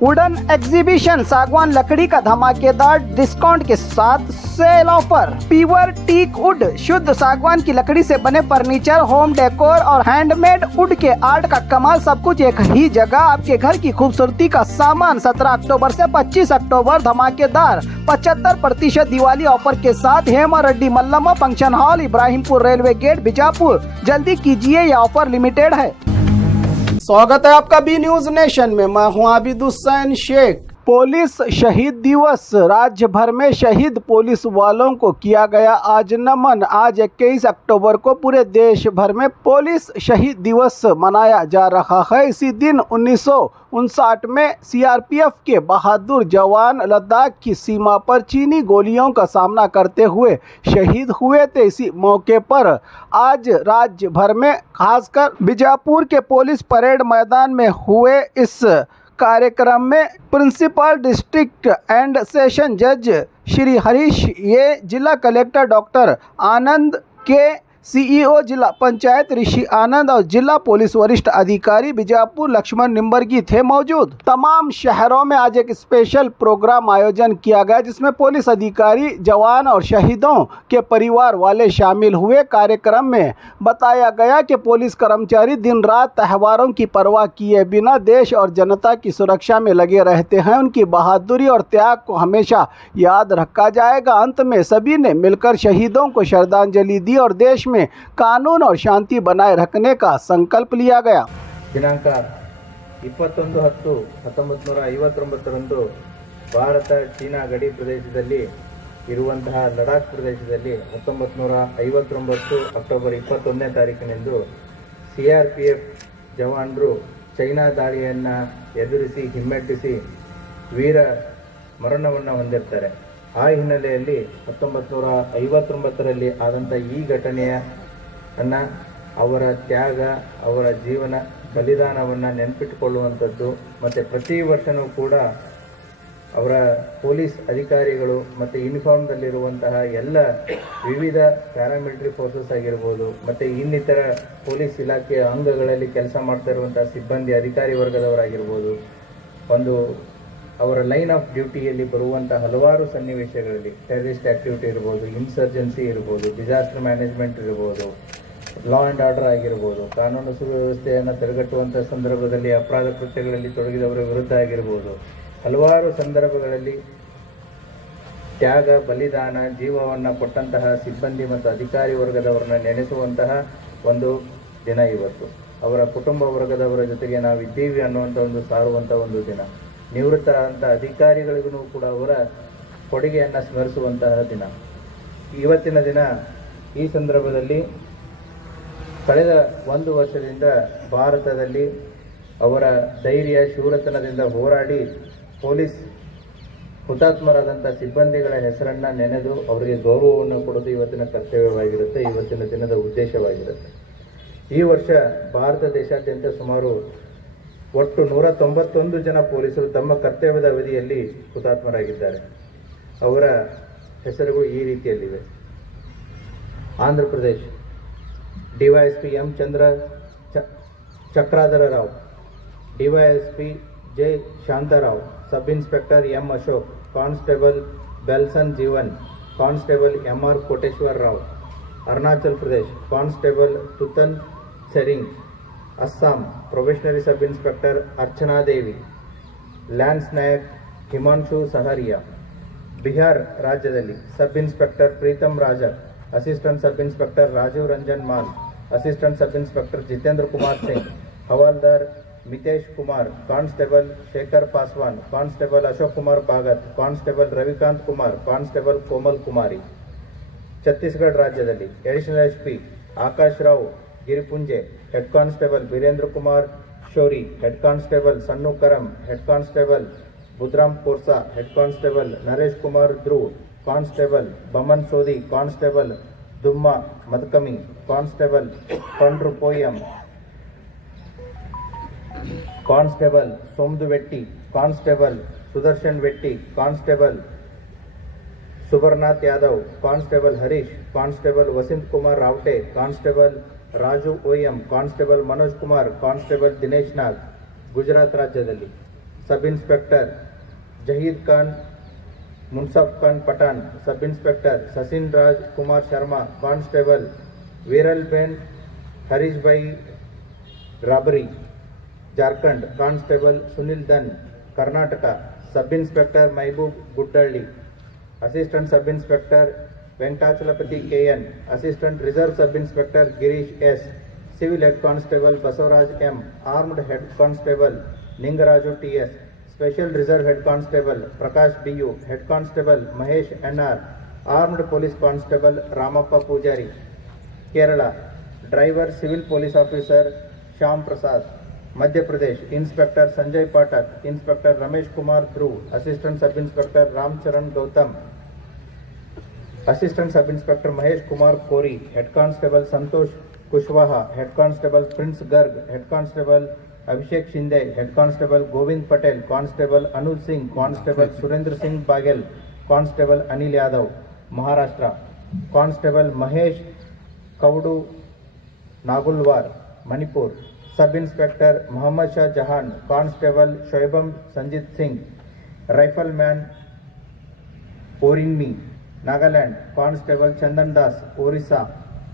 Wooden exhibition सागवान लकड़ी का धमाकेदार डिस्काउंट के साथ sale offer. Pure teak wood शुद्ध सागवान की लकड़ी से बने फर्नीचर, होम डेकोर और हैंडमेड वुड के आर्ट का कमाल, सब कुछ एक ही जगह। आपके घर की खूबसूरती का सामान 17 अक्टूबर से 25 अक्टूबर धमाकेदार 75% दिवाली ऑफर के साथ Hema Reddy Mallamma function hall, Ibrahimpur railway gate, Bijapur. जल्दी कीजिए, यह ऑफर लिमिटेड है। स्वागत है आपका बी न्यूज नेशन में। मैं हूं आबिद हुसैन शेख। पुलिस शहीद दिवस, राज्य भर में शहीद पुलिस वालों को किया गया आज नमन। आज 21 अक्टूबर को पूरे देश भर में पुलिस शहीद दिवस मनाया जा रहा है। इसी दिन 1959 में सीआरपीएफ के बहादुर जवान लद्दाख की सीमा पर चीनी गोलियों का सामना करते हुए शहीद हुए थे। इसी मौके पर आज राज्य भर में खासकर बीजापुर के पुलिस परेड मैदान में हुए इस कार्यक्रम में प्रिंसिपल डिस्ट्रिक्ट एंड सेशन जज श्री हरीश ये, जिला कलेक्टर डॉक्टर आनंद के, सीईओ जिला पंचायत ऋषि आनंद और जिला पुलिस वरिष्ठ अधिकारी बीजापुर लक्ष्मण निम्बर्गी थे मौजूद। तमाम शहरों में आज एक स्पेशल प्रोग्राम आयोजन किया गया जिसमें पुलिस अधिकारी, जवान और शहीदों के परिवार वाले शामिल हुए। कार्यक्रम में बताया गया कि पुलिस कर्मचारी दिन रात त्योहारों की परवाह किए बिना देश और जनता की सुरक्षा में लगे रहते हैं। उनकी बहादुरी और त्याग को हमेशा याद रखा जाएगा। अंत में सभी ने मिलकर शहीदों को श्रद्धांजलि दी और देश में कानून और शांति बनाए रखने का संकल्प लिया गया। दिनांक 21/10/1959 ಭಾರತ ಚೀನಾ ಗಡಿ ಪ್ರದೇಶದಲ್ಲಿ ಇರುವಂತಹ ಲಡಾಖ್ ಪ್ರದೇಶದಲ್ಲಿ 1959 ಅಕ್ಟೋಬರ್ 21ನೇ ತಾರೀಕಿನಂದು ಸಿಆರ್ಪಿಎಫ್ ಜವಾನರು ಚೈನಾ ದಾಳಿಯನ್ನು ಎದುರಿಸಿ ಹಿಮ್ಮೆಟ್ಟಿಸಿ ವೀರ ಮರಣವನ್ನು ಹೊಂದಿರ್ತಾರೆ। ಆ ಹಿನ್ನೆಲೆಯಲ್ಲಿ 1959ರಲ್ಲಿ ಆದಂಥ ಈ ಘಟನೆಯನ್ನು ಅವರ ತ್ಯಾಗ, ಅವರ ಜೀವನ ಬಲಿದಾನವನ್ನು ನೆನಪಿಟ್ಟುಕೊಳ್ಳುವಂಥದ್ದು ಮತ್ತು ಪ್ರತಿ ವರ್ಷವೂ ಕೂಡ ಅವರ ಪೊಲೀಸ್ ಅಧಿಕಾರಿಗಳು ಮತ್ತು ಯೂನಿಫಾರ್ಮ್ದಲ್ಲಿರುವಂತಹ ಎಲ್ಲ ವಿವಿಧ ಪ್ಯಾರಾಮಿಲಿಟರಿ ಫೋರ್ಸಸ್ ಆಗಿರ್ಬೋದು ಮತ್ತು ಇನ್ನಿತರ ಪೊಲೀಸ್ ಇಲಾಖೆಯ ಅಂಗಗಳಲ್ಲಿ ಕೆಲಸ ಮಾಡ್ತಾ ಇರುವಂಥ ಸಿಬ್ಬಂದಿ ಅಧಿಕಾರಿ ವರ್ಗದವರಾಗಿರ್ಬೋದು, ಒಂದು ಅವರ ಲೈನ್ ಆಫ್ ಡ್ಯೂಟಿಯಲ್ಲಿ ಬರುವಂಥ ಹಲವಾರು ಸನ್ನಿವೇಶಗಳಲ್ಲಿ ಟೆರರಿಸ್ಟ್ ಆಕ್ಟಿವಿಟಿ ಇರ್ಬೋದು, ಇನ್ಸರ್ಜೆನ್ಸಿ ಇರ್ಬೋದು, ಡಿಸಾಸ್ಟರ್ ಮ್ಯಾನೇಜ್ಮೆಂಟ್ ಇರ್ಬೋದು, ಲಾ ಆ್ಯಂಡ್ ಆರ್ಡರ್ ಆಗಿರ್ಬೋದು, ಕಾನೂನು ಸುವ್ಯವಸ್ಥೆಯನ್ನು ತಡೆಗಟ್ಟುವಂಥ ಸಂದರ್ಭದಲ್ಲಿ ಅಪರಾಧ ಕೃತ್ಯಗಳಲ್ಲಿ ತೊಡಗಿದವರ ವಿರುದ್ಧ ಆಗಿರ್ಬೋದು, ಹಲವಾರು ಸಂದರ್ಭಗಳಲ್ಲಿ ತ್ಯಾಗ, ಬಲಿದಾನ, ಜೀವವನ್ನು ಕೊಟ್ಟಂತಹ ಸಿಬ್ಬಂದಿ ಮತ್ತು ಅಧಿಕಾರಿ ವರ್ಗದವರನ್ನ ನೆನೆಸುವಂತಹ ಒಂದು ದಿನ ಇವತ್ತು। ಅವರ ಕುಟುಂಬ ವರ್ಗದವರ ಜೊತೆಗೆ ನಾವಿದ್ದೀವಿ ಅನ್ನುವಂಥ ಒಂದು ಸಾರುವಂಥ ಒಂದು ದಿನ। ನಿವೃತ್ತ ಅಂತ ಅಧಿಕಾರಿಗಳಿಗೂ ಕೂಡ ಅವರ ಕೊಡುಗೆಯನ್ನು ಸ್ಮರಿಸುವಂತಹ ದಿನ ಇವತ್ತಿನ ದಿನ। ಈ ಸಂದರ್ಭದಲ್ಲಿ ಕಳೆದ 1 ವರ್ಷದಿಂದ ಭಾರತದಲ್ಲಿ ಅವರ ಧೈರ್ಯ, ಶೂರತನದಿಂದ ಹೋರಾಡಿ ಪೊಲೀಸ್ ಹುತಾತ್ಮರಾದಂಥ ಸಿಬ್ಬಂದಿಗಳ ಹೆಸರನ್ನು ನೆನೆದು ಅವರಿಗೆ ಗೌರವವನ್ನು ಕೊಡೋದು ಇವತ್ತಿನ ಕರ್ತವ್ಯವಾಗಿರುತ್ತೆ, ಇವತ್ತಿನ ದಿನದ ಉದ್ದೇಶವಾಗಿರುತ್ತೆ। ಈ ವರ್ಷ ಭಾರತ ದೇಶಾದ್ಯಂತ ಸುಮಾರು ಒಟ್ಟು 191 ಜನ ಪೊಲೀಸರು ತಮ್ಮ ಕರ್ತವ್ಯದ ಅವಧಿಯಲ್ಲಿ ಹುತಾತ್ಮರಾಗಿದ್ದಾರೆ। ಅವರ ಹೆಸರುಗಳು ಈ ರೀತಿಯಲ್ಲಿವೆ। Andhra Pradesh DYSP M Chakradhara Rao, DYSP J Shantarao, sub inspector M Ashok, constable Belson Jeevan, constable M R Koteshwara Rao. Arunachal Pradesh constable Tutan Tsering, Assam probationary sub inspector Archana Devi, lance Naik Himanshu Saharia. Bihar ರಾಜ್ಯದಲ್ಲಿ sub inspector Pritam Rajar, assistant sub inspector Rajeev Ranjan Mal, assistant sub inspector Jitendra Kumar Singh, Havildar Mitesh Kumar, constable Shekhar Paswan, constable Ashok Kumar Bhagat, constable Ravikant Kumar, constable Komal Kumari. Chhattisgarh ರಾಜ್ಯದಲ್ಲಿ additional SP Akash Rao Giripunje, head constable Birendra Kumar Shori, head constable Sannu Karam, head constable Budhram Korsa, head constable Naresh Kumar Dhruv, constable Baman Sodi, constable Dumma Madkami, constable Pandru Poyam, constable Somdu Vetti, constable Sudarshan Vetti, constable Subarnath Yadav, constable Harish, constable Vasant Kumar Rawate, constable Raju OM, constable Manoj Kumar, constable Dinesh Nag. Gujarat ರಾಜ್ಯದಲ್ಲಿ sub inspector Zahid Khan Munsaf Khan Pathan, sub inspector Sachin Raj Kumar Sharma, constable Viral Ben Harish Bhai Rabari Jharkhand, constable Sunil Dan Karnataka, sub inspector Mehboob Guddalli, assistant sub inspector Venkatachalapathi KN, assistant reserve sub inspector Girish S, civil head constable Basavaraj M, armed head constable Ningaraju TS, special reserve head constable Prakash BU, head constable Mahesh NR, armed police constable Ramappa Pujari, Kerala, driver civil police officer Shyam Prasad, Madhya Pradesh, inspector Sanjay Pathak, inspector Ramesh Kumar Dhruv, assistant sub inspector Ramcharan Gautam, assistant sub inspector Mahesh Kumar Kori, head constable Santosh Kushwaha, head constable Prince Garg, head constable Abhishek Shinde, head constable Govind Patel, constable Anuj Singh, constable Surendra Singh Baghel, constable Anil Yadav, Maharashtra, constable Mahesh Kawadu Nagulwar, Manipur, sub inspector Mohammad Shah Jahan, constable Shoibam Sanjit Singh, rifleman Orinmi, Nagaland, constable Chandan Das, Odisha,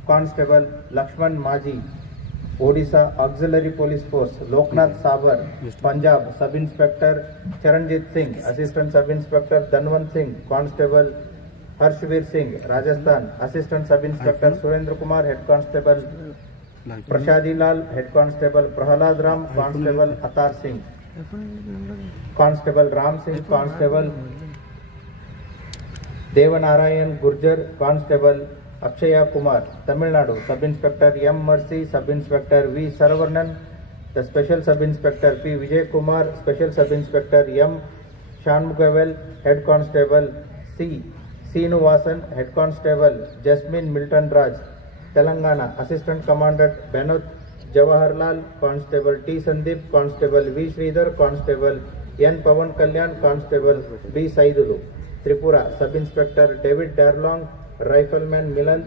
constable Laxman Majhi, Odisha auxiliary police force, Loknath Sabar, Punjab, sub inspector Charanjit Singh, assistant sub inspector Dhanwant Singh, constable Harshveer Singh, Rajasthan, assistant sub inspector Surendra Kumar, head constable Prasadi Lal, head constable Prahlad Ram, constable Atar Singh, constable Ram Singh, constable Devnarayan Gurjar, constable Akshaya Kumar, Tamil Nadu, sub inspector M Mercy, sub inspector V Saravanan, the special sub inspector P Vijay Kumar, special sub inspector M Shanmugavel, head constable C Seenivasan, head constable jasmine Milton Raj, Telangana, assistant commandant Banoth Jawaharlal, constable T Sandeep, constable V Sridhar, constable N Pawan Kalyan, constable B Saidulu, Tripura, sub inspector David Darlong, rifleman Milan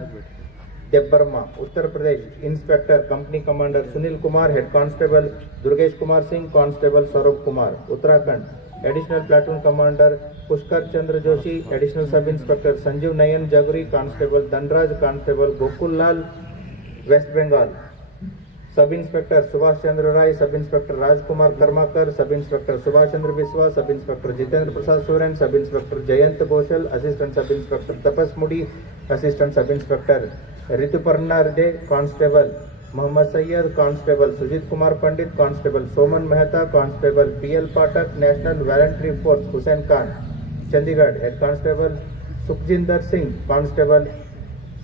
Debbarma, Uttar Pradesh, inspector company commander Sunil Kumar, head constable Durgesh Kumar Singh, constable Saurabh Kumar, Uttarakhand, additional platoon commander Pushkar Chandra Joshi, additional sub inspector Sanjeev Nayan Jagri, constable Dhanraj, constable Gokul Lal, West Bengal, sub inspector Subhash Chandra Rai, sub inspector राजकुमार कर्माकर, सब inspector Subhash Chandra Biswa, sub inspector Jitendra Prasad Soren, sub inspector Jayant Ghoshal, assistant sub inspector Tapas Mudi, assistant sub inspector Rituparna De, constable Mohammad Syed, constable Sujit Kumar Pandit, constable Soman Mehta, constable PL Pathak, national voluntary force Hussain Khan, Chandigarh, head constable Sukhjinder Singh, constable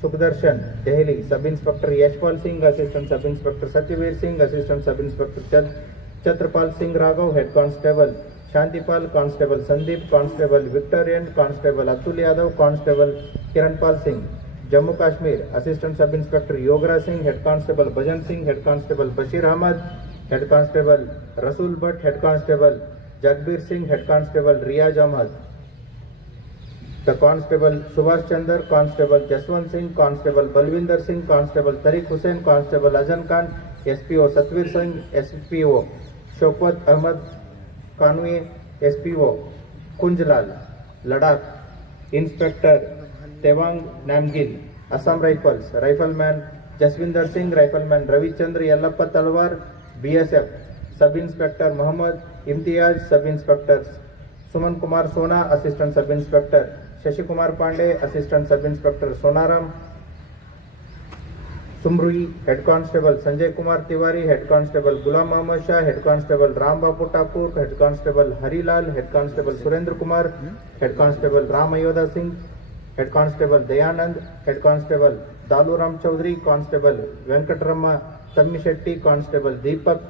Sukhdarshan, Delhi, sub inspector Yashpal Singh, assistant sub inspector Satyavir Singh, assistant sub inspector Chhatrapal Singh Raghav, head constable Shantipal, constable Sandeep, constable Victorian, constable Atul Yadav, constable Kiranpal Singh, Jammu Kashmir, assistant sub inspector Yograj Singh, head constable Bhajan Singh, head constable Bashir Ahmed, head constable Rasool Bhat, head constable Jagbir Singh, head constable Riyaz Ahmed, the constable Subhash Chandra, constable Jaswant Singh, constable Balwinder Singh, constable Tariq Hussain, constable Ajan Khan, SPO Satvir Singh, SPO Shaukat Ahmed Kanvi, SPO Kunjlal, Ladakh, inspector Tewang Namgyal, Assam Rifles, rifleman Jaswinder Singh, rifleman Ravichandra Yallappa Talwar, BSF, सब inspector Mohammad Imtiaz, sub inspector Suman Kumar Sona, assistant sub inspector Shashi Kumar Pandey, assistant sub inspector Sonaram Sumrui, head constable Sanjay Kumar Tiwari, head constable Ghulam Mohammad Shah, head constable Ram Babu Thakur, head constable Harilal, head constable Surendra Kumar, head constable Ram Ayodhya Singh, head constable Dayanand, head constable Daluram Choudhary, constable Venkataramma Tammisetty, constable Deepak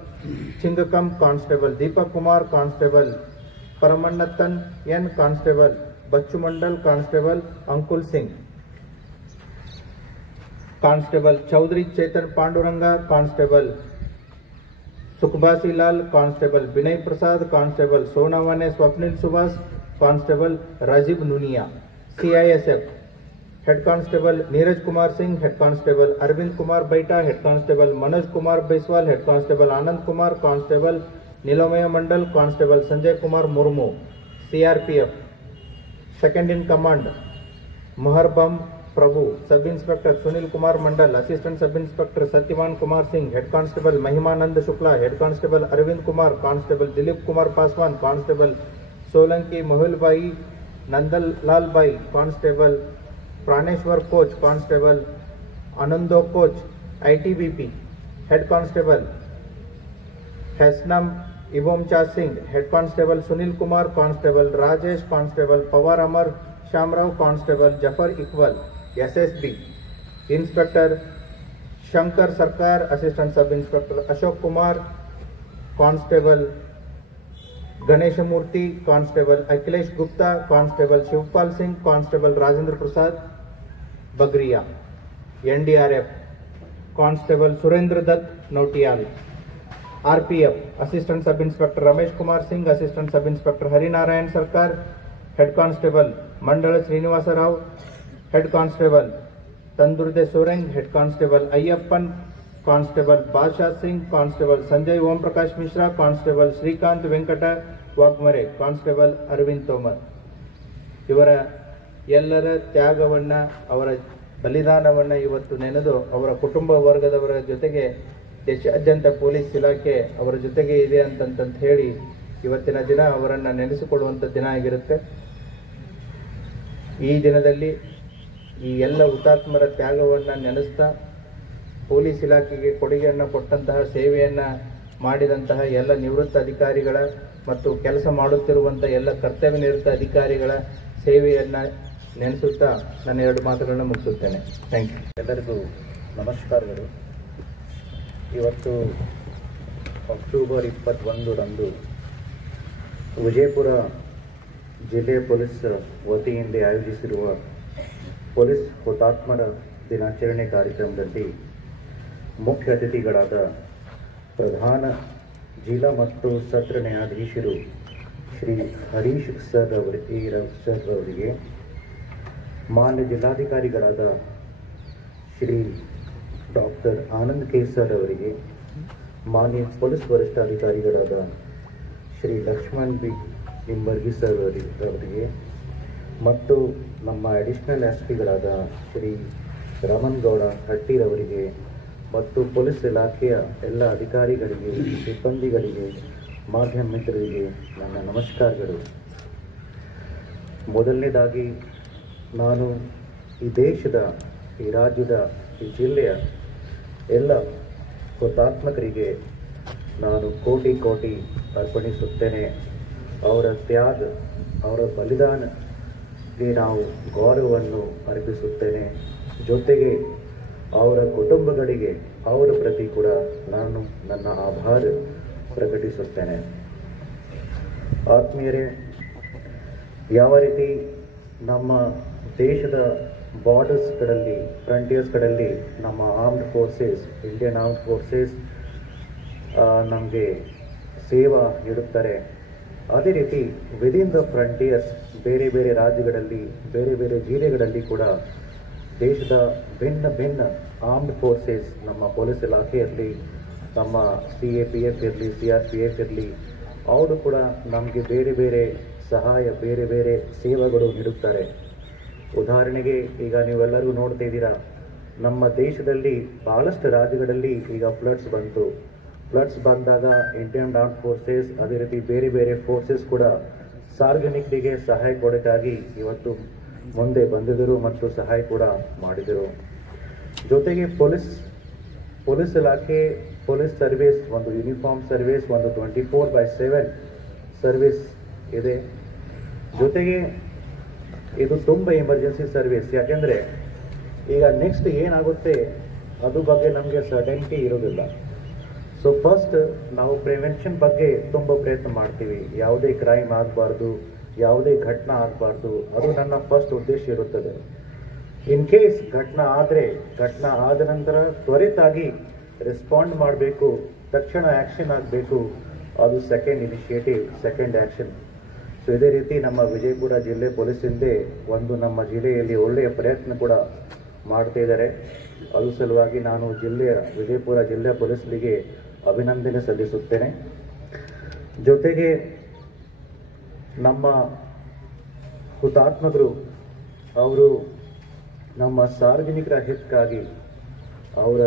Chingkham, constable Deepak Kumar, constable Paramannathan N, constable Bachchu Mandal, constable Ankul Singh, constable Choudhary Chetan Panduranga, constable सुखबासी Lal, constable Vinay Prasad, constable Sonawane Swapnil Subhash, constable Rajeev Nunia, CISF, head constable Neeraj Kumar Singh, head constable Arvind Kumar Baitha, head constable Manoj Kumar Beswal, head constable Anand Kumar, constable Nilomaya Mandal, Constable Sanjay Kumar Murmu, CRPF. Second in command, Maharbam Prabhu, Sub Inspector Sunil Kumar Mandal, Assistant Sub Inspector Satyavan Kumar Singh, Head Constable Mahimanand Shukla, Head Constable Arvind Kumar, Constable Dilip Kumar Paswan, Constable Solanki Mahulbai, Nandal Lalbai, Constable Praneshwar Coach, Constable Anando Coach, ITBP, Head Constable Hasnam Ibomcha Singh, Head Constable Sunil Kumar, Constable Rajesh, Constable Pawar Amar Shamrao, Constable Jafar Iqbal, SSB, Inspector Shankar Sarkar, Assistant Sub Inspector Ashok Kumar, Constable Ganesha Murthy, Constable Akhilesh Gupta, Constable Shivpal Singh, Constable Rajendra Prasad Bagriya, NDRF, Constable Surendra Dutt Nautiyal, RPF, Assistant Sub Inspector Ramesh Kumar Singh, Assistant Sub Inspector Harinarayan Sarkar, Head Constable Mandala Srinivasa Rao, Head Constable Tandurde Soreng, Head Constable Ayyappan, Constable Basha Singh, Constable Sanjay Om Prakash Mishra, Constable Srikant Venkata Wagmare, Constable Arvind Tomar. ಇವರ ಎಲ್ಲರ ತ್ಯಾಗವನ್ನ ಅವರ ಬಲಿದಾನವನ್ನ ಇವತ್ತು ನೆನೆದು ಅವರ ಕುಟುಂಬ ವರ್ಗದವರ ಜೊತೆಗೆ ದೇಶಾದ್ಯಂತ ಪೊಲೀಸ್ ಇಲಾಖೆ ಅವರ ಜೊತೆಗೆ ಇದೆ ಅಂತ ಹೇಳಿ ಇವತ್ತಿನ ದಿನ ಅವರನ್ನ ನೆನೆಸಿಕೊಳ್ಳುವಂತ ದಿನ ಆಗಿರುತ್ತೆ. ಈ ದಿನದಲ್ಲಿ ಈ ಎಲ್ಲ ಹುತಾತ್ಮರ ತ್ಯಾಗವನ್ನ ನೆನೆಸ್ತಾ ಪೊಲೀಸ್ ಇಲಾಖೆಗೆ ಕೊಡುಗೆಯನ್ನು ಕೊಟ್ಟಂತಹ ಸೇವೆಯನ್ನ ಮಾಡಿದಂತಹ ಎಲ್ಲ ನಿವೃತ್ತ ಅಧಿಕಾರಿಗಳ ಮತ್ತು ಕೆಲಸ ಮಾಡುತ್ತಿರುವಂತಹ ಎಲ್ಲ ಕರ್ತವ್ಯ ನಿರತ ಅಧಿಕಾರಿಗಳ ಸೇವೆಯನ್ನ ನೆನೆಸುತ್ತಾ ನನ್ನ ಎರಡು ಮಾತುಗಳನ್ನು ಮುಗಿಸುತ್ತೇನೆ. Thank you. ಎಲ್ಲರಿಗೂ ನಮಸ್ಕಾರಗಳು. ಇವತ್ತು ಅಕ್ಟೋಬರ್ 21ರಂದು ವಿಜಯಪುರ ಜಿಲ್ಲೆ ಪೊಲೀಸ್ ವತಿಯಿಂದ ಆಯೋಜಿಸಿರುವ ಪೊಲೀಸ್ ಹುತಾತ್ಮರ ದಿನಾಚರಣೆ ಕಾರ್ಯಕ್ರಮದಲ್ಲಿ ಮುಖ್ಯ ಅತಿಥಿಗಳಾದ ಪ್ರಧಾನ ಜಿಲ್ಲಾ ಮತ್ತು ಸತ್ರ ನ್ಯಾಯಾಧೀಶರು ಶ್ರೀ ಹರೀಶ್ ಸರ್ ಅವರಿಗೆ, ಮಾನ್ಯ ಜಿಲ್ಲಾಧಿಕಾರಿಗಳಾದ Shri doctor Anand K sir ಅವರಿಗೆ, ಮಾನ್ಯ ಪೊಲೀಸ್ ವರಿಷ್ಠಾಧಿಕಾರಿಗಳಾದ ಶ್ರೀ ಲಕ್ಷ್ಮಣ್ ಬಿ ನಿಂಬರ್ಗಿ ಸರ್ ಅವರಿಗೆ ಮತ್ತು ನಮ್ಮ ಅಡಿಷನಲ್ ಎಸ್ಪಿಗಳಾದ ಶ್ರೀ ರಾಮನ್ಗೌಡ ಹಟ್ಟಿರವರಿಗೆ ಮತ್ತು ಪೊಲೀಸ್ ಇಲಾಖೆಯ ಎಲ್ಲ ಅಧಿಕಾರಿಗಳಿಗೆ, ಸಿಬ್ಬಂದಿಗಳಿಗೆ, ಮಾಧ್ಯಮ ಮಿತ್ರರಿಗೆ ನನ್ನ ನಮಸ್ಕಾರಗಳು. ಮೊದಲನೇದಾಗಿ ನಾನು ಈ ದೇಶದ, ಈ ರಾಜ್ಯದ, ಈ ಜಿಲ್ಲೆಯ ಎಲ್ಲ ಹುತಾತ್ಮಕರಿಗೆ ನಾನು ಕೋಟಿ ಕೋಟಿ ಅರ್ಪಣಿಸುತ್ತೇನೆ. ಅವರ ತ್ಯಾಗ, ಅವರ ಬಲಿದಾನಕ್ಕೆ ನಾವು ಗೌರವವನ್ನು ಅರ್ಪಿಸುತ್ತೇನೆ. ಜೊತೆಗೆ ಅವರ ಕುಟುಂಬಗಳಿಗೆ, ಅವರ ಪ್ರತಿ ಕೂಡ ನಾನು ನನ್ನ ಆಭಾರ ಪ್ರಕಟಿಸುತ್ತೇನೆ. ಆತ್ಮೀಯರೇ, ಯಾವ ರೀತಿ ನಮ್ಮ ದೇಶದ ಬಾರ್ಡರ್ಸ್ಗಳಲ್ಲಿ, ಫ್ರಂಟಿಯರ್ಸ್ಗಳಲ್ಲಿ ನಮ್ಮ armed forces, Indian armed forces ನಮಗೆ ಸೇವಾ ನೀಡುತ್ತಾರೆ, ಅದೇ ರೀತಿ ವಿದಿನ್ ದ ಫ್ರಂಟಿಯರ್ಸ್ ಬೇರೆ ಬೇರೆ ರಾಜ್ಯಗಳಲ್ಲಿ, ಬೇರೆ ಬೇರೆ ಜಿಲ್ಲೆಗಳಲ್ಲಿ ಕೂಡ ದೇಶದ ಭಿನ್ನ ಭಿನ್ನ ಆರ್ಮ್ಡ್ ಫೋರ್ಸಸ್, ನಮ್ಮ ಪೊಲೀಸ್ ಇಲಾಖೆ ಇರಲಿ, ನಮ್ಮ CAPF ಇರಲಿ, CRPF ಇರಲಿ, ಅವರು ಕೂಡ ನಮಗೆ ಬೇರೆ ಬೇರೆ ಸಹಾಯ, ಬೇರೆ ಬೇರೆ ಸೇವೆಗಳು ನೀಡುತ್ತಾರೆ. ಉದಾಹರಣೆಗೆ ಈಗ ನೀವೆಲ್ಲರೂ ನೋಡ್ತಾ ಇದ್ದೀರಾ, ನಮ್ಮ ದೇಶದಲ್ಲಿ ಬಹಳಷ್ಟು ರಾಜ್ಯಗಳಲ್ಲಿ ಈಗ ಫ್ಲಡ್ಸ್ ಬಂತು. ಫ್ಲಡ್ಸ್ ಬಂದಾಗ ಇಂಡಿಯನ್ ಆರ್ಮ್ಡ್ ಫೋರ್ಸಸ್, ಅದೇ ರೀತಿ ಬೇರೆ ಬೇರೆ ಫೋರ್ಸಸ್ ಕೂಡ ಸಾರ್ವಜನಿಕರಿಗೆ ಸಹಾಯ ಕೊಡೋಕ್ಕಾಗಿ ಇವತ್ತು ಮುಂದೆ ಬಂದಿದ್ದರು ಮತ್ತು ಸಹಾಯ ಕೂಡ ಮಾಡಿದರು. ಜೊತೆಗೆ ಪೊಲೀಸ್ ಇಲಾಖೆ, ಪೊಲೀಸ್ ಸರ್ವಿಸ್ ಒಂದು ಯೂನಿಫಾರ್ಮ್ ಸರ್ವಿಸ್, ಒಂದು 24/7 ಸರ್ವಿಸ್ ಇದೆ. ಜೊತೆಗೆ ಇದು ತುಂಬ ಎಮರ್ಜೆನ್ಸಿ ಸರ್ವಿಸ್. ಯಾಕೆಂದರೆ ಈಗ ನೆಕ್ಸ್ಟ್ ಏನಾಗುತ್ತೆ ಅದ್ರ ಬಗ್ಗೆ ನಮಗೆ ಸರ್ಟೆನಿಟಿ ಇರೋದಿಲ್ಲ. ಸೊ ಫಸ್ಟ್ ನಾವು ಪ್ರಿವೆನ್ಷನ್ ಬಗ್ಗೆ ತುಂಬ ಪ್ರಯತ್ನ ಮಾಡ್ತೀವಿ. ಯಾವುದೇ ಕ್ರೈಮ್ ಆಗಬಾರ್ದು, ಯಾವುದೇ ಘಟನೆ ಆಗಬಾರ್ದು, ಅದು ನನ್ನ ಫಸ್ಟ್ ಉದ್ದೇಶ ಇರುತ್ತದೆ. ಇನ್ ಕೇಸ್ ಘಟನೆ ಆದ ನಂತರ ತ್ವರಿತಾಗಿ ರೆಸ್ಪಾಂಡ್ ಮಾಡಬೇಕು, ತಕ್ಷಣ ಆ್ಯಕ್ಷನ್ ಆಗಬೇಕು, ಅದು second initiative, second action. So ಇದೇ ರೀತಿ ನಮ್ಮ ವಿಜಯಪುರ ಜಿಲ್ಲೆ ಪೊಲೀಸಿಂದ ಒಂದು ನಮ್ಮ ಜಿಲ್ಲೆಯಲ್ಲಿ ಒಳ್ಳೆಯ ಪ್ರಯತ್ನ ಕೂಡ ಮಾಡ್ತಾ ಇದ್ದಾರೆ. ಅದು ಸಲುವಾಗಿ ನಾನು ವಿಜಯಪುರ ಜಿಲ್ಲೆ ಪೊಲೀಸರಿಗೆ ಅಭಿನಂದನೆ ಸಲ್ಲಿಸುತ್ತೇನೆ. ಜೊತೆಗೆ ನಮ್ಮ ಹುತಾತ್ಮರು ಅವರು ನಮ್ಮ ಸಾರ್ವಜನಿಕರ ಹಿತಕ್ಕಾಗಿ ಅವರ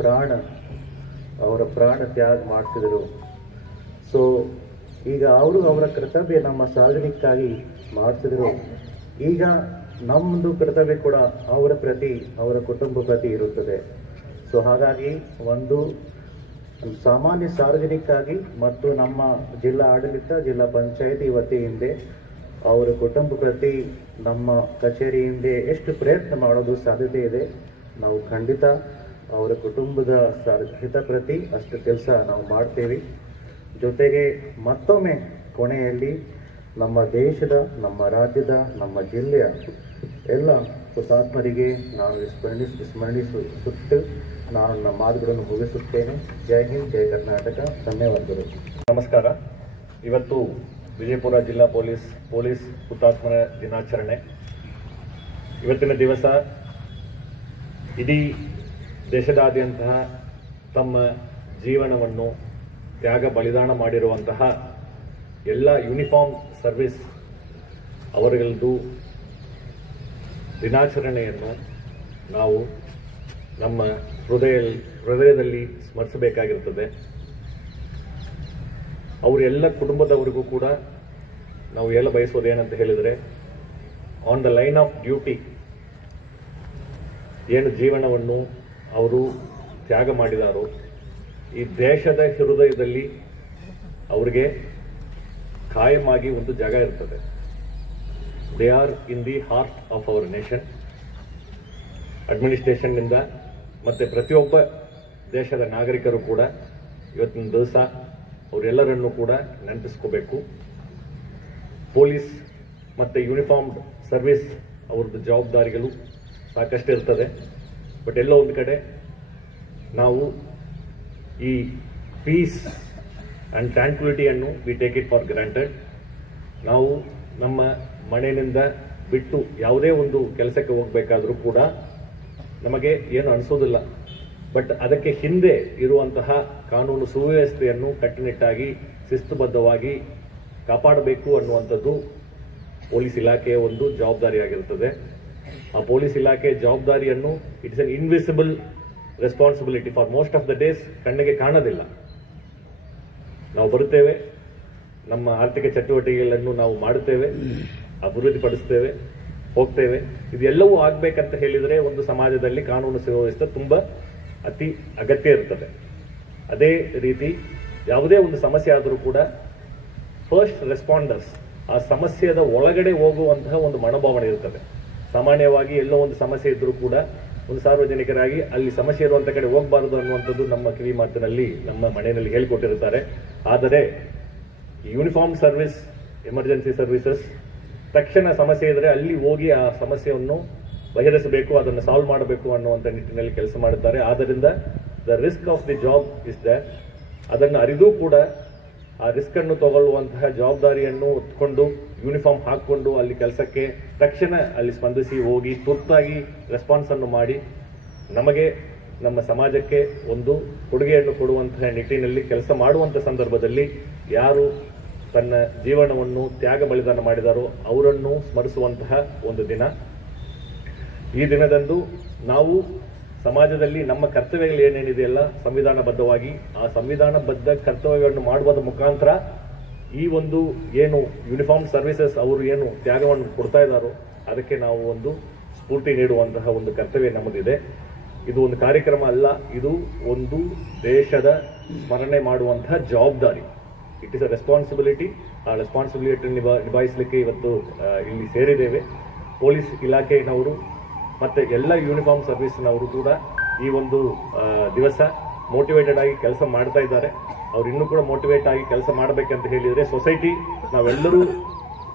ಪ್ರಾಣ ತ್ಯಾಗ ಮಾಡಿಸಿದರು. ಸೊ ಈಗ ಅವರ ಕರ್ತವ್ಯ ನಮ್ಮ ಸಾರ್ವಜನಿಕಕ್ಕಾಗಿ ಮಾಡಿಸಿದರು. ಈಗ ನಮ್ಮದು ಕರ್ತವ್ಯ ಕೂಡ ಅವರ ಪ್ರತಿ, ಅವರ ಕುಟುಂಬ ಪ್ರತಿ ಇರುತ್ತದೆ. ಸೊ ಹಾಗಾಗಿ ಒಂದು ಸಾಮಾನ್ಯ ಸಾರ್ವಜನಿಕಕ್ಕಾಗಿ ಮತ್ತು ನಮ್ಮ ಜಿಲ್ಲಾ ಆಡಳಿತ, ಜಿಲ್ಲಾ ಪಂಚಾಯಿತಿ ವತಿಯಿಂದ ಅವರ ಕುಟುಂಬ ಪ್ರತಿ ನಮ್ಮ ಕಚೇರಿಯಿಂದ ಎಷ್ಟು ಪ್ರಯತ್ನ ಮಾಡೋದು ಸಾಧ್ಯತೆ ಇದೆ, ನಾವು ಖಂಡಿತ ಅವರ ಕುಟುಂಬದ ಹಿತ ಪ್ರತಿ ಅಷ್ಟು ಕೆಲಸ ನಾವು ಮಾಡ್ತೇವೆ. ಜೊತೆಗೆ ಮತ್ತೊಮ್ಮೆ ಕೊನೆಯಲ್ಲಿ ನಮ್ಮ ದೇಶದ, ನಮ್ಮ ರಾಜ್ಯದ, ನಮ್ಮ ಜಿಲ್ಲೆಯ ಎಲ್ಲ ಹುತಾತ್ಮರಿಗೆ ನಾನು ಸ್ಮರಣಿಸುತ್ತ ನಾನು ನನ್ನ ಮಾತುಗಳನ್ನು ಮುಗಿಸುತ್ತೇನೆ. ಜೈ ಹಿಂದ್, ಜೈ ಕರ್ನಾಟಕ. ಧನ್ಯವಾದಗಳು. ನಮಸ್ಕಾರ. ಇವತ್ತು ವಿಜಯಪುರ ಜಿಲ್ಲಾ ಪೊಲೀಸ್ ಹುತಾತ್ಮರ ದಿನಾಚರಣೆ. ಇವತ್ತಿನ ದಿವಸ ಇಡೀ ದೇಶದಾದ್ಯಂತ ತಮ್ಮ ಜೀವನವನ್ನು ತ್ಯಾಗ ಬಲಿದಾನ ಮಾಡಿರುವಂತಹ ಎಲ್ಲ ಯೂನಿಫಾರ್ಮ್ ಸರ್ವಿಸ್ ಅವರುಗಳದ್ದು ದಿನಾಚರಣೆಯನ್ನು ನಾವು ನಮ್ಮ ಹೃದಯದಲ್ಲಿ ಸ್ಮರಿಸಬೇಕಾಗಿರುತ್ತದೆ. ಅವರೆಲ್ಲ ಕುಟುಂಬದವರಿಗೂ ಕೂಡ ನಾವು ಎಲ್ಲ ಬಯಸೋದೇನಂತ ಹೇಳಿದರೆ, on the line of duty ಏನು ಜೀವನವನ್ನು ಅವರು ತ್ಯಾಗ ಮಾಡಿದಾರೋ, ಈ ದೇಶದ ಹೃದಯದಲ್ಲಿ ಅವರಿಗೆ ಕಾಯಮಾಗಿ ಒಂದು ಜಾಗ ಇರ್ತದೆ. They are in the heart of our nation. ಅಡ್ಮಿನಿಸ್ಟ್ರೇಷನ್ನಿಂದ ಮತ್ತು ಪ್ರತಿಯೊಬ್ಬ ದೇಶದ ನಾಗರಿಕರು ಕೂಡ ಇವತ್ತಿನ ದಿವಸ ಅವರೆಲ್ಲರನ್ನೂ ಕೂಡ ನೆನಪಿಸ್ಕೋಬೇಕು. ಪೊಲೀಸ್ ಮತ್ತು ಯೂನಿಫಾರ್ಮ್ಡ್ ಸರ್ವಿಸ್ ಅವ್ರದ್ದು ಜವಾಬ್ದಾರಿಗಳು ಸಾಕಷ್ಟು ಇರ್ತದೆ. ಬಟ್ ಎಲ್ಲೋ ಒಂದು ಕಡೆ ನಾವು ಈ ಪೀಸ್ ಆ್ಯಂಡ್ ಟ್ರ್ಯಾಂಕ್ವಿಲಿಟಿಯನ್ನು we take it for granted. ನಾವು ನಮ್ಮ ಮನೆಯಿಂದ ಬಿಟ್ಟು ಯಾವುದೇ ಒಂದು ಕೆಲಸಕ್ಕೆ ಹೋಗಬೇಕಾದ್ರೂ ಕೂಡ ನಮಗೆ ಏನು ಅನಿಸೋದಿಲ್ಲ. ಬಟ್ ಅದಕ್ಕೆ ಹಿಂದೆ ಇರುವಂತಹ ಕಾನೂನು ಸುವ್ಯವಸ್ಥೆಯನ್ನು ಕಟ್ಟುನಿಟ್ಟಾಗಿ ಶಿಸ್ತುಬದ್ಧವಾಗಿ ಕಾಪಾಡಬೇಕು ಅನ್ನುವಂಥದ್ದು ಪೊಲೀಸ್ ಇಲಾಖೆಯ ಒಂದು ಜವಾಬ್ದಾರಿಯಾಗಿರುತ್ತದೆ. ಆ ಪೊಲೀಸ್ ಇಲಾಖೆಯ ಜವಾಬ್ದಾರಿಯನ್ನು it's an invisible responsibility for most of the days. ಕಣ್ಣಿಗೆ ಕಾಣೋದಿಲ್ಲ. ನಾವು ಬರುತ್ತೇವೆ, ನಮ್ಮ ಆರ್ಥಿಕ ಚಟುವಟಿಕೆಗಳನ್ನು ನಾವು ಮಾಡುತ್ತೇವೆ, ಅಭಿವೃದ್ಧಿಪಡಿಸ್ತೇವೆ, ಹೋಗ್ತೇವೆ. ಇದೆಲ್ಲವೂ ಆಗ್ಬೇಕಂತ ಹೇಳಿದರೆ ಒಂದು ಸಮಾಜದಲ್ಲಿ ಕಾನೂನು ಸುವ್ಯವಸ್ಥೆ ತುಂಬ ಅತಿ ಅಗತ್ಯ ಇರ್ತದೆ. ಅದೇ ರೀತಿ ಯಾವುದೇ ಒಂದು ಸಮಸ್ಯೆ ಆದರೂ ಕೂಡ ಫಸ್ಟ್ ರೆಸ್ಪಾಂಡರ್ಸ್ ಆ ಸಮಸ್ಯೆಯ ಒಳಗಡೆ ಹೋಗುವಂತಹ ಒಂದು ಮನೋಭಾವನೆ ಇರ್ತದೆ. ಸಾಮಾನ್ಯವಾಗಿ ಎಲ್ಲೋ ಒಂದು ಸಮಸ್ಯೆ ಇದ್ರೂ ಕೂಡ ಒಂದು ಸಾರ್ವಜನಿಕರಾಗಿ ಅಲ್ಲಿ ಸಮಸ್ಯೆ ಇರುವಂಥ ಕಡೆ ಹೋಗಬಾರದು ಅನ್ನುವಂಥದ್ದು ನಮ್ಮ ಕಿವಿ ಮಾತಿನಲ್ಲಿ, ನಮ್ಮ ಮನೆಯಲ್ಲಿ ಹೇಳಿಕೊಟ್ಟಿರುತ್ತಾರೆ. ಆದರೆ ಯೂನಿಫಾರ್ಮ್ ಸರ್ವಿಸ್, ಎಮರ್ಜೆನ್ಸಿ ಸರ್ವಿಸಸ್ ತಕ್ಷಣ ಸಮಸ್ಯೆ ಇದ್ದರೆ ಅಲ್ಲಿ ಹೋಗಿ ಆ ಸಮಸ್ಯೆಯನ್ನು ಬಗೆಹರಿಸಬೇಕು, ಅದನ್ನು ಸಾಲ್ವ್ ಮಾಡಬೇಕು ಅನ್ನುವಂಥ ನಿಟ್ಟಿನಲ್ಲಿ ಕೆಲಸ ಮಾಡುತ್ತಾರೆ. ಆದ್ದರಿಂದ the risk of the job is that. ಅದನ್ನು ಅರಿದು ಕೂಡ ಆ ರಿಸ್ಕ್ ಅನ್ನು ತಗೊಳ್ಳುವಂತಹ ಜವಾಬ್ದಾರಿಯನ್ನು ಹೊತ್ಕೊಂಡು ಯೂನಿಫಾರ್ಮ್ ಹಾಕಿಕೊಂಡು ಅಲ್ಲಿ ಕೆಲಸಕ್ಕೆ ತಕ್ಷಣ ಅಲ್ಲಿ ಸ್ಪಂದಿಸಿ ಹೋಗಿ ತುರ್ತಾಗಿ ರೆಸ್ಪಾನ್ಸ್ ಅನ್ನು ಮಾಡಿ ನಮಗೆ, ನಮ್ಮ ಸಮಾಜಕ್ಕೆ ಒಂದು ಕೊಡುಗೆಯನ್ನು ಕೊಡುವಂತಹ ನಿಟ್ಟಿನಲ್ಲಿ ಕೆಲಸ ಮಾಡುವಂಥ ಸಂದರ್ಭದಲ್ಲಿ ಯಾರು ತನ್ನ ಜೀವನವನ್ನು ತ್ಯಾಗ ಬಲಿದಾನ ಮಾಡಿದಾರೋ ಅವರನ್ನು ಸ್ಮರಿಸುವಂತಹ ಒಂದು ದಿನ. ಈ ದಿನದಂದು ನಾವು ಸಮಾಜದಲ್ಲಿ ನಮ್ಮ ಕರ್ತವ್ಯಗಳು ಏನೇನಿದೆಯಲ್ಲ ಸಂವಿಧಾನಬದ್ಧವಾಗಿ ಆ ಸಂವಿಧಾನಬದ್ಧ ಕರ್ತವ್ಯಗಳನ್ನು ಮಾಡುವುದರ ಮುಖಾಂತರ ಈ ಒಂದು ಏನು ಯೂನಿಫಾರ್ಮ್ ಸರ್ವಿಸಸ್ ಅವರು ಏನು ತ್ಯಾಗವನ್ನು ಕೊಡ್ತಾ ಇದ್ದಾರೋ ಅದಕ್ಕೆ ನಾವು ಒಂದು ಸ್ಫೂರ್ತಿ ನೀಡುವಂತಹ ಒಂದು ಕರ್ತವ್ಯ ನಮ್ಮದಿದೆ. ಇದು ಒಂದು ಕಾರ್ಯಕ್ರಮ ಅಲ್ಲ, ಇದು ಒಂದು ದೇಶದ ಸ್ಮರಣೆ ಮಾಡುವಂತಹ ಜವಾಬ್ದಾರಿ. It is a responsibility. ಆ ರೆಸ್ಪಾನ್ಸಿಬಿಲಿಟಿ ನಿಭಾಯಿಸಲಿಕ್ಕೆ ಇವತ್ತು ಇಲ್ಲಿ ಸೇರಿದ್ದೇವೆ. ಪೊಲೀಸ್ ಇಲಾಖೆಯವರು ಮತ್ತು ಎಲ್ಲ ಯೂನಿಫಾರ್ಮ್ ಸರ್ವಿಸ್ನವರು ಕೂಡ ಈ ಒಂದು ದಿವಸ ಮೋಟಿವೇಟೆಡ್ ಆಗಿ ಕೆಲಸ ಮಾಡ್ತಾ ಇದ್ದಾರೆ. ಅವ್ರು ಇನ್ನೂ ಕೂಡ ಮೋಟಿವೇಟ್ ಆಗಿ ಕೆಲಸ ಮಾಡಬೇಕಂತ ಹೇಳಿದರೆ ಸೊಸೈಟಿ ನಾವೆಲ್ಲರೂ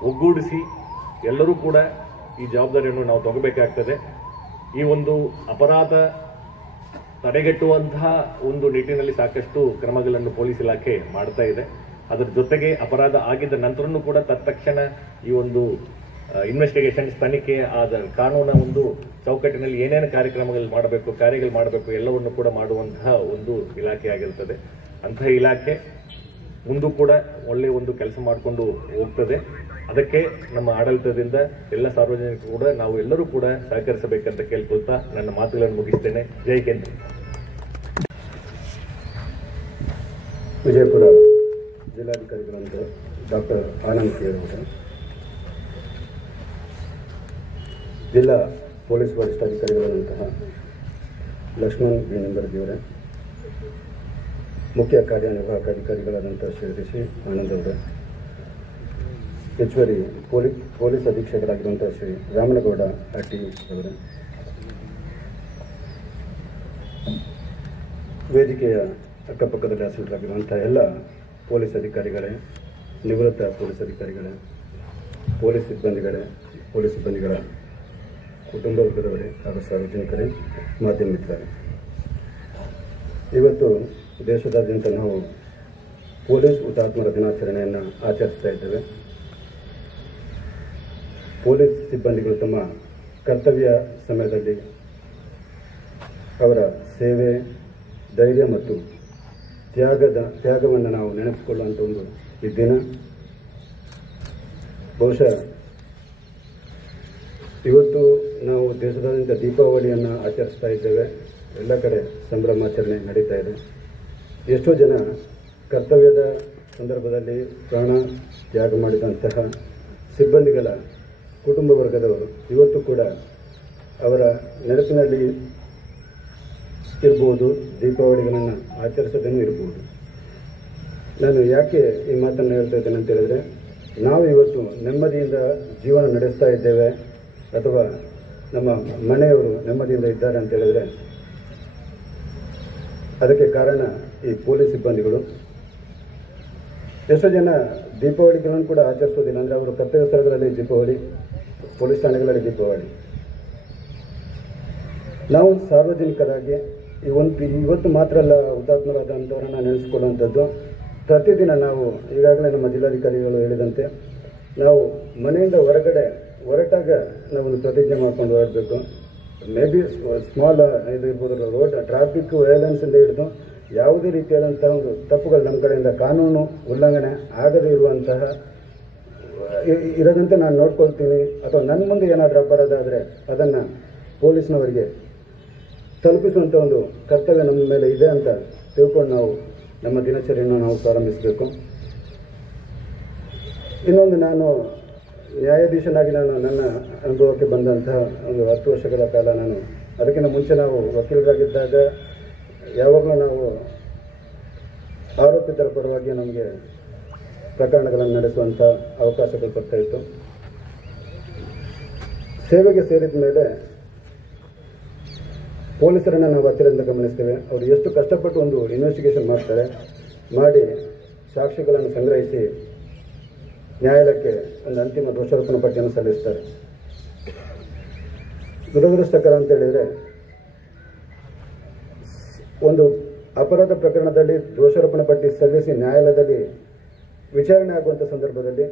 ಒಗ್ಗೂಡಿಸಿ ಎಲ್ಲರೂ ಕೂಡ ಈ ಜವಾಬ್ದಾರಿಯನ್ನು ನಾವು ತಗೋಬೇಕಾಗ್ತದೆ. ಈ ಒಂದು ಅಪರಾಧ ತಡೆಗಟ್ಟುವಂತಹ ಒಂದು ನಿಟ್ಟಿನಲ್ಲಿ ಸಾಕಷ್ಟು ಕ್ರಮಗಳನ್ನು ಪೊಲೀಸ್ ಇಲಾಖೆ ಮಾಡ್ತಾ ಇದೆ. ಅದರ ಜೊತೆಗೆ ಅಪರಾಧ ಆಗಿದ್ದ ನಂತರನೂ ಕೂಡ ತತ್ಕ್ಷಣ ಈ ಒಂದು ಇನ್ವೆಸ್ಟಿಗೇಷನ್ಸ್, ತನಿಖೆ, ಆದ ಕಾನೂನ ಒಂದು ಚೌಕಟ್ಟಿನಲ್ಲಿ ಏನೇನು ಕಾರ್ಯಗಳು ಮಾಡಬೇಕು ಎಲ್ಲವನ್ನು ಕೂಡ ಮಾಡುವಂತಹ ಒಂದು ಇಲಾಖೆ ಆಗಿರ್ತದೆ. ಅಂತಹ ಇಲಾಖೆ ಮುಂದೂ ಕೂಡ ಒಳ್ಳೆಯ ಒಂದು ಕೆಲಸ ಮಾಡಿಕೊಂಡು ಹೋಗ್ತದೆ. ಅದಕ್ಕೆ ನಮ್ಮ ಆಡಳಿತದಿಂದ ಎಲ್ಲ ಸಾರ್ವಜನಿಕರು ಕೂಡ ನಾವು ಎಲ್ಲರೂ ಕೂಡ ಸಹಕರಿಸಬೇಕಂತ ಕೇಳ್ಕೊಳ್ತಾ ನನ್ನ ಮಾತುಗಳನ್ನು ಮುಗಿಸ್ತೇನೆ. ಜೈ ಹಿಂದ್. ವಿಜಯಪುರ ಜಿಲ್ಲಾಧಿಕಾರಿಗಳಂತ ಡಾಕ್ಟರ್ ಆನಂದ್ ಕೇಳವರು, ಜಿಲ್ಲಾ ಪೊಲೀಸ್ ವರಿಷ್ಠಾಧಿಕಾರಿಗಳಂತಹ ಲಕ್ಷ್ಮಣ್ ಬಿ ನಿಂಬರ್ಜಿಯವರೇ, ಮುಖ್ಯ ಕಾರ್ಯನಿರ್ವಾಹಕ ಅಧಿಕಾರಿಗಳಾದಂಥ ಶ್ರೀ ರಿಷಿ ಆನಂದ್ ಅವರೇ, ಹೆಚ್ಚುವರಿ ಪೊಲೀಸ್ ಅಧೀಕ್ಷಕರಾಗಿರುವಂಥ ಶ್ರೀ ರಾಮನಗೌಡ ಅಟ್ಟಿ ಅವರೇ, ವೇದಿಕೆಯ ಅಕ್ಕಪಕ್ಕದಲ್ಲಿ ಆಸೀನರಾಗಿರುವಂಥ ಎಲ್ಲ ಪೊಲೀಸ್ ಅಧಿಕಾರಿಗಳೇ, ನಿವೃತ್ತ ಪೊಲೀಸ್ ಅಧಿಕಾರಿಗಳೇ, ಪೊಲೀಸ್ ಸಿಬ್ಬಂದಿಗಳ ಕುಟುಂಬ ವರ್ಗದವರೇ ಹಾಗೂ ಸಾರ್ವಜನಿಕರೇ, ಮಾಧ್ಯಮ ಮಿತ್ರರೇ, ಇವತ್ತು ದೇಶದಾದ್ಯಂತ ನಾವು ಪೊಲೀಸ್ ಹುತಾತ್ಮರ ದಿನಾಚರಣೆಯನ್ನು ಆಚರಿಸ್ತಾ ಇದ್ದೇವೆ. ಪೊಲೀಸ್ ಸಿಬ್ಬಂದಿಗಳು ತಮ್ಮ ಕರ್ತವ್ಯ ಸಮಯದಲ್ಲಿ ಅವರ ಸೇವೆ, ಧೈರ್ಯ ಮತ್ತು ತ್ಯಾಗವನ್ನು ನಾವು ನೆನಪಿಸಿಕೊಳ್ಳುವಂಥ ಒಂದು ಈ ದಿನ. ಬಹುಶಃ ಇವತ್ತು ನಾವು ದೇಶದಾದ್ಯಂತ ದೀಪಾವಳಿಯನ್ನು ಆಚರಿಸ್ತಾ ಇದ್ದೇವೆ. ಎಲ್ಲ ಕಡೆ ಸಂಭ್ರಮಾಚರಣೆ ನಡೀತಾ ಇದೆ. ಎಷ್ಟೋ ಜನ ಕರ್ತವ್ಯದ ಸಂದರ್ಭದಲ್ಲಿ ಪ್ರಾಣ ತ್ಯಾಗ ಮಾಡಿದಂತಹ ಸಿಬ್ಬಂದಿಗಳ ಕುಟುಂಬ ವರ್ಗದವರು ಇವತ್ತು ಕೂಡ ಅವರ ನೆನಪಿನಲ್ಲಿ ಇರ್ಬೋದು, ದೀಪಾವಳಿಗಳನ್ನು ಆಚರಿಸೋದನ್ನು ಇರ್ಬೋದು. ನಾನು ಯಾಕೆ ಈ ಮಾತನ್ನು ಹೇಳ್ತಾ ಇದ್ದೇನೆ ಅಂತ ಹೇಳಿದ್ರೆ, ನಾವು ಇವತ್ತು ನೆಮ್ಮದಿಯಿಂದ ಜೀವನ ನಡೆಸ್ತಾ ಇದ್ದೇವೆ ಅಥವಾ ನಮ್ಮ ಮನೆಯವರು ನೆಮ್ಮದಿಯಿಂದ ಇದ್ದಾರೆ ಅಂತ ಹೇಳಿದ್ರೆ ಅದಕ್ಕೆ ಕಾರಣ ಈ ಪೊಲೀಸ್ ಸಿಬ್ಬಂದಿಗಳು. ಎಷ್ಟೋ ಜನ ದೀಪಾವಳಿಗಳನ್ನು ಕೂಡ ಆಚರಿಸೋದಿಲ್ಲ. ಅಂದರೆ ಅವರು ಕರ್ತವ್ಯ ಸ್ಥಳಗಳಲ್ಲಿ ದೀಪಾವಳಿ, ಪೊಲೀಸ್ ಠಾಣೆಗಳಲ್ಲಿ ದೀಪಾವಳಿ. ನಾವು ಸಾರ್ವಜನಿಕರಾಗಿ ಇವತ್ತು ಮಾತ್ರ ಅಲ್ಲ, ಹುತಾತ್ಮರಾದಂಥವರನ್ನು ನೆನೆಸಿಕೊಳ್ಳುವಂಥದ್ದು ಪ್ರತಿದಿನ ನಾವು ಈಗಾಗಲೇ ನಮ್ಮ ಜಿಲ್ಲಾಧಿಕಾರಿಗಳು ಹೇಳಿದಂತೆ ನಾವು ಮನೆಯಿಂದ ಹೊರಟಾಗ ನಾವೊಂದು ಪ್ರತಿಜ್ಞೆ ಮಾಡ್ಕೊಂಡು ಹೊರಡಬೇಕು. ಮೇ ಬಿ ಸ್ಮಾಲ್ ಇದು ಇರ್ಬೋದು, ರೋಡ್ ಟ್ರಾಫಿಕ್ ವೈಲೆನ್ಸಿಂದ ಹಿಡಿದು ಯಾವುದೇ ರೀತಿಯಾದಂಥ ಒಂದು ತಪ್ಪುಗಳು ನಮ್ಮ ಕಡೆಯಿಂದ ಕಾನೂನು ಉಲ್ಲಂಘನೆ ಆಗದೇ ಇರೋದಂತೆ ನಾನು ನೋಡ್ಕೊಳ್ತೀನಿ. ಅಥವಾ ನನ್ನ ಮುಂದೆ ಏನಾದರೂ ಅಪರಾಧ ಆದರೆ ಅದನ್ನು ಪೊಲೀಸ್ನವರಿಗೆ ತಲುಪಿಸುವಂಥ ಒಂದು ಕರ್ತವ್ಯ ನಮ್ಮ ಮೇಲೆ ಇದೆ ಅಂತ ತಿಳ್ಕೊಂಡು ನಾವು ನಮ್ಮ ದಿನಚರಿಯನ್ನು ನಾವು ಪ್ರಾರಂಭಿಸಬೇಕು. ಇನ್ನೊಂದು, ನಾನು ನ್ಯಾಯಾಧೀಶನಾಗಿ ನನ್ನ ಅನುಭವಕ್ಕೆ ಬಂದಂತಹ ಒಂದು 10 ವರ್ಷಗಳ ಕಾಲ ಅದಕ್ಕಿಂತ ಮುಂಚೆ ನಾವು ವಕೀಲರಾಗಿದ್ದಾಗ ಯಾವಾಗಲೂ ನಾವು ಆರೋಪಿತರ ಪರವಾಗಿ ನಮಗೆ ಪ್ರಕರಣಗಳನ್ನು ನಡೆಸುವಂಥ ಅವಕಾಶಗಳು ಬರ್ತಾ ಇತ್ತು. ಸೇವೆಗೆ ಸೇರಿದ ಮೇಲೆ ಪೊಲೀಸರನ್ನು ನಾವು ಹತ್ತಿರದಿಂದ ಗಮನಿಸ್ತೇವೆ. ಅವರು ಎಷ್ಟು ಕಷ್ಟಪಟ್ಟು ಒಂದು ಇನ್ವೆಸ್ಟಿಗೇಷನ್ ಮಾಡಿ ಸಾಕ್ಷಿಗಳನ್ನು ಸಂಗ್ರಹಿಸಿ ನ್ಯಾಯಾಲಯಕ್ಕೆ ಒಂದು ಅಂತಿಮ ದೋಷಾರೋಪಣಾ ಪಟ್ಟಿಯನ್ನು ಸಲ್ಲಿಸ್ತಾರೆ. ದುರದೃಷ್ಟಕರ ಅಂತ ಹೇಳಿದರೆ, ಒಂದು ಅಪರಾಧ ಪ್ರಕರಣದಲ್ಲಿ ದೋಷಾರೋಪಣಾ ಪಟ್ಟಿ ಸಲ್ಲಿಸಿ ನ್ಯಾಯಾಲಯದಲ್ಲಿ ವಿಚಾರಣೆ ಆಗುವಂಥ ಸಂದರ್ಭದಲ್ಲಿ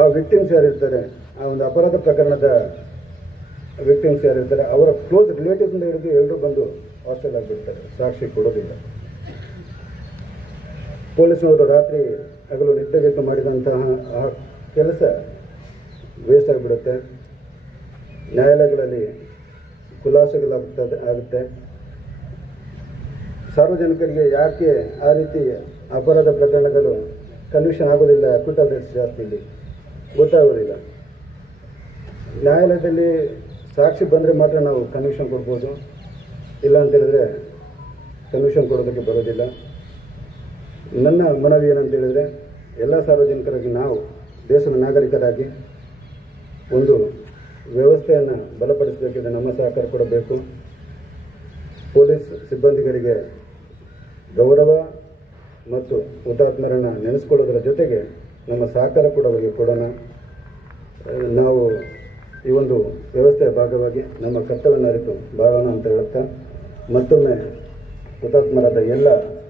ಆ ವಿಕ್ಟಿಮ್ಸ್ ಯಾರಿರ್ತಾರೆ, ಆ ಒಂದು ಅಪರಾಧ ಪ್ರಕರಣದ ವಿಕ್ಟಿಮ್ಸ್ ಯಾರಿರ್ತಾರೆ, ಅವರ ಕ್ಲೋಸ್ ರಿಲೇಟಿವ್ಸಿಂದ ಹಿಡಿದು ಎಲ್ಲರೂ ಬಂದು ಹಾಸ್ಟೆಲ್ ಆಗಿಬಿಡ್ತಾರೆ, ಸಾಕ್ಷಿ ಕೊಡೋದಿಲ್ಲ. ಪೊಲೀಸ್ನವರು ರಾತ್ರಿ ಹಗಲು ನಿದ್ದೆಗೆಟ್ಟು ಮಾಡಿದಂತಹ ಆ ಕೆಲಸ ವೇಸ್ಟ್ ಆಗಿಬಿಡುತ್ತೆ. ನ್ಯಾಯಾಲಯಗಳಲ್ಲಿ ಆಗುತ್ತೆ. ಸಾರ್ವಜನಿಕರಿಗೆ ಯಾಕೆ ಆ ರೀತಿ ಅಪರಾಧ ಪ್ರಕರಣಗಳು ಕನ್ವಿಕ್ಷನ್ ಆಗೋದಿಲ್ಲ, ಅಕ್ವಿಟಲ್ ರೇಟ್ಸ್ ಜಾಸ್ತಿ ಇಲ್ಲಿ ಗೊತ್ತಾಗೋದಿಲ್ಲ. ನ್ಯಾಯಾಲಯದಲ್ಲಿ ಸಾಕ್ಷಿ ಬಂದರೆ ಮಾತ್ರ ನಾವು ಕನ್ವಿಕ್ಷನ್ ಕೊಡ್ಬೋದು, ಇಲ್ಲ ಅಂತ ಹೇಳಿದ್ರೆ ಕನ್ವಿಕ್ಷನ್ ಕೊಡೋದಕ್ಕೆ ಬರೋದಿಲ್ಲ. ನನ್ನ ಮನವಿ ಏನಂತ ಹೇಳಿದರೆ, ಎಲ್ಲ ಸಾರ್ವಜನಿಕರಾಗಿ ನಾವು ದೇಶದ ನಾಗರಿಕರಾಗಿ ಒಂದು ವ್ಯವಸ್ಥೆಯನ್ನು ಬಲಪಡಿಸಬೇಕಿದೆ, ನಮ್ಮ ಸಹಕಾರ ಕೊಡಬೇಕು. ಪೊಲೀಸ್ ಸಿಬ್ಬಂದಿಗಳಿಗೆ ಗೌರವ ಮತ್ತು ಹುತಾತ್ಮರನ್ನು ನೆನೆಸ್ಕೊಳ್ಳೋದರ ಜೊತೆಗೆ ನಮ್ಮ ಸಹಕಾರ ಕೂಡ ಅವರಿಗೆ ಕೊಡೋಣ. ನಾವು ಈ ಒಂದು ವ್ಯವಸ್ಥೆಯ ಭಾಗವಾಗಿ ನಮ್ಮ ಕರ್ತವ್ಯವನ್ನು ಅರಿತು ಬಾಳೋಣ ಅಂತ ಹೇಳುತ್ತಾ ಮತ್ತೊಮ್ಮೆ ಹುತಾತ್ಮರಾದ ಎಲ್ಲ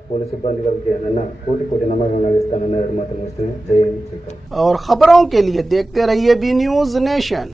पुलिस सिब्बंदी कोटि नमन जय हिंद। और खबरों के लिए देखते रहिए बी न्यूज नेशन।